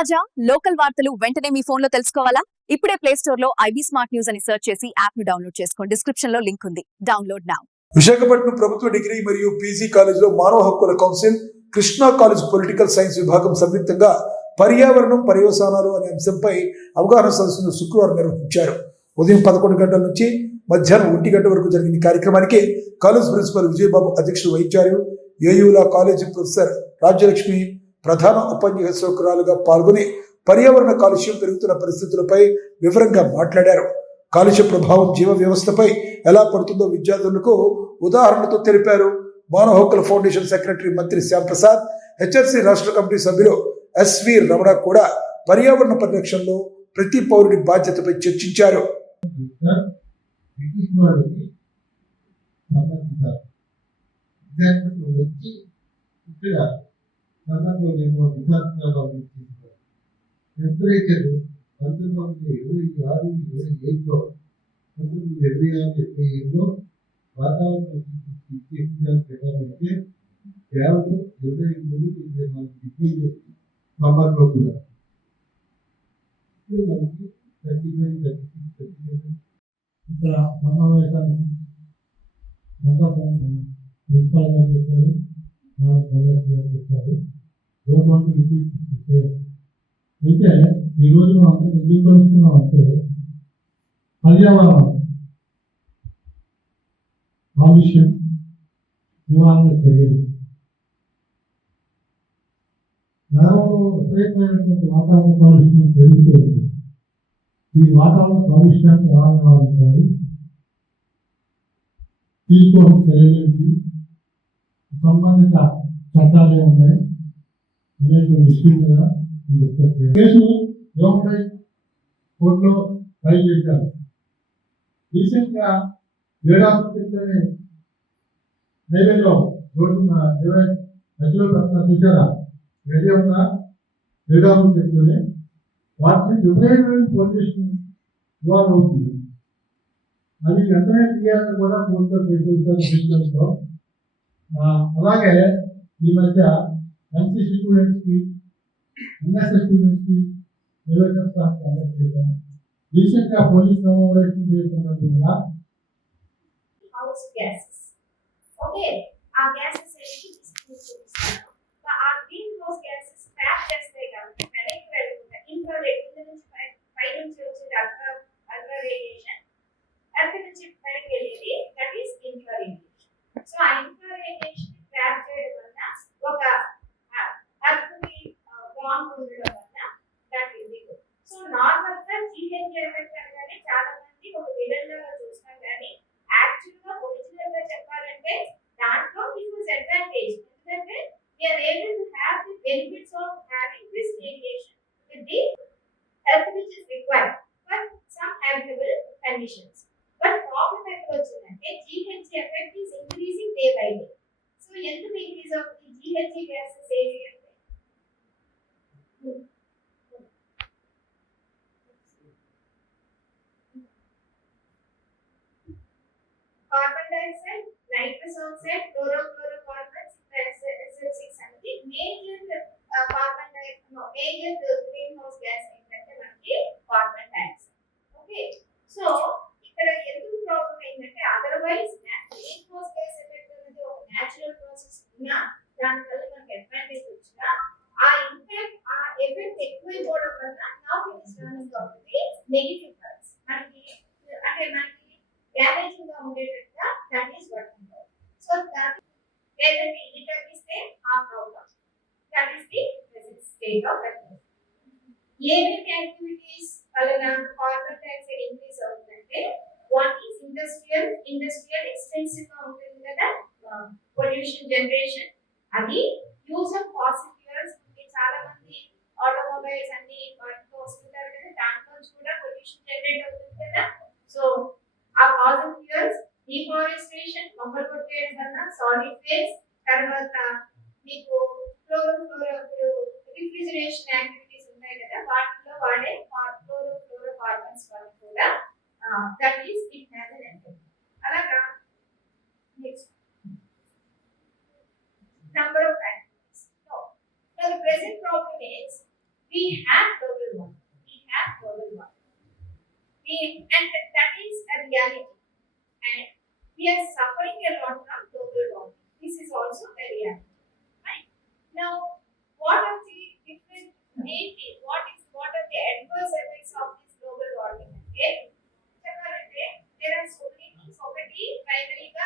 తాజా లోకల్ వార్తలు వెంటనే మీ ఫోన్ లో తెలుసుకోవాలా? ఇప్పుడే ప్లే స్టోర్ లో ఐబీ స్మార్ట్ న్యూస్ అని సెర్చ్ చేసి యాప్ ను డౌన్లోడ్ చేసుకోండి. డిస్క్రిప్షన్ లో లింక్ ఉంది. Download now. విశాఖపట్నం ప్రభుత్వ డిగ్రీ మరియు పీజీ కాలేజీలో మానవ హక్కుల council, Krishna college political science విభాగం సంయుక్తంగా పర్యావరణం పర్యవసానాలు అనే అంశంపై అవగాహన సదస్సును శుక్రవారం నిర్వహించారు. ఉదయం 11 గంటల నుంచి మధ్యాహ్నం 1 గంట వరకు జరిగిన కార్యక్రమానికి కాలేజ్ ప్రిన్సిపల్ విజయబాబు అధ్యక్షులు వహించారు. ఏయూల కాలేజీ ప్రొఫెసర్ రాజ్యలక్ష్మి ప్రధాన ఉపన్యాసకురాలుగా పాల్గొని పర్యావరణ కాలుష్యం పెరుగుతున్న పరిస్థితులపై వివరంగా మాట్లాడారు. కాలుష్య ప్రభావం జీవ వ్యవస్థపై ఎలా పడుతుందో విద్యార్థులకు ఉదాహరణతో తెలిపారు. మానవ హక్కుల ఫౌండేషన్ సెక్రటరీ మంత్రి శ్యాంప్రసాద్, హెచ్ఆర్సీ రాష్ట్ర కమిటీ సభ్యులు ఎస్వి రమణ కూడా పర్యావరణ పరిరక్షణలో ప్రతి పౌరుడి బాధ్యతపై చర్చించారు. టెంపరేచర్ 1926-27లో వాతావరణ ప్రకారం అయితే కేవలం 23-24 డిగ్రీలు సమ్మర్లో కూడా ఇప్పుడు మనకి 35-36 ఇక్కడ సమావేశానికి ప్రిన్సిపాల్ గారు చెప్పారు, చెప్పారు. అయితే ఈరోజు మనం ఎందుకు కలుస్తున్నాం అంటే పర్యావరణం కాలుష్యం నివారణ చర్యలు నగరంలో విపరీతమైనటువంటి వాతావరణ కాలుష్యం పెరిగిపోయింది. ఈ వాతావరణ కాలుష్యాన్ని ఎలా నివారించాలి, తీసుకోవడం చర్యలేంటి, సంబంధిత చట్టాలు ఏమున్నాయి అనేటువంటి విషయం మీద కేసు కోర్టులో ఫైల్ చేశారు. రీసెంట్గా ఏడాదిలోనే హైవేలో రోడ్డున మధ్యలో చూసారా, రెడీ ఉన్న ఏడాది చెప్తూనే వాటిని విపరీతమైన పొల్యూషన్ ఇన్వాల్వ్ అవుతుంది. అది వెంటనే తీయాలని కూడా కోర్టులో కేసు. అలాగే ఈ మధ్య ఎన్సీసీ స్టూడెంట్స్కి, ఎన్ఎస్ఎస్ స్టూడెంట్స్కి అవేర్నెస్ కండక్ట్ చేశాను. రీసెంట్గా పోలీస్ కమోరేషన్ చేస్తున్నట్టుగా benefits of having this radiation with the health which is required for some habitable conditions. But problem అంటే GHG effect is increasing day by day. So ఎందుకు increase of the GHG gases area carbon dioxide, nitrous oxide, chlorofluorocarbons, SF6 అనేది major green house gas ఏంటంటే మనకి carbon dioxide. Okay, so ఇక్కడ ఎందుకు problem ఏంటంటే otherwise green house gas effect అనేది ఒక natural process ఉన్నా దానివల్ల మనకి అడ్వాంటేజ్ వచ్చినా ఆ ఇంపాక్ట్ ఆ ఎఫెక్ట్ ఎక్కువైపోవడం వల్ల now it is running out the negative parts మనకి అంటే మనకి డ్యామేజింగ్ గా ఉండేటట్టుగా that is working out. So that లేదంటే ఇది తగ్గిస్తే ఆ problem that is the present state of affairs. ఏమేమి యాక్టివిటీస్ వలన కార్బన్ డైఆక్సైడ్ ఇంక్రీజ్ అవుతుందంటే వన్ ఈస్ ఇండస్ట్రియల్ ఎక్స్టెన్సివ్ గా ఉంటుంది కదా పొల్యూషన్ జనరేషన్. అది యూజ్ ఆఫ్ ఫాసిల్ ఫ్యూయల్స్, చాలా మంది ఆటోమొబైల్స్ అన్ని వాటితో వస్తుంటారు కదా, దాంట్లో కూడా పొల్యూషన్ జనరేట్ అవుతుంది కదా. సో ఆ ఫాసిల్ ఫ్యూయల్స్, డిఫారెస్టేషన్, మొక్కలు కొట్టేయడం వల్ల సాలిడ్ వేస్ట్, తర్వాత మీకు రిఫ్రిజిరేషన్ యాక్టివిటీస్ ఉంటాయి కదా, వాటిలో వాడే క్లోరోఫ్లోరోకార్బన్స్ వల్ల కూడా that is it has N effect. అలాగా next number of activities. So the present problem is We have global warming. We have global warming. And that is a reality. And we are suffering a lot from global warming. This is also a reality. Right? Now, what are the different what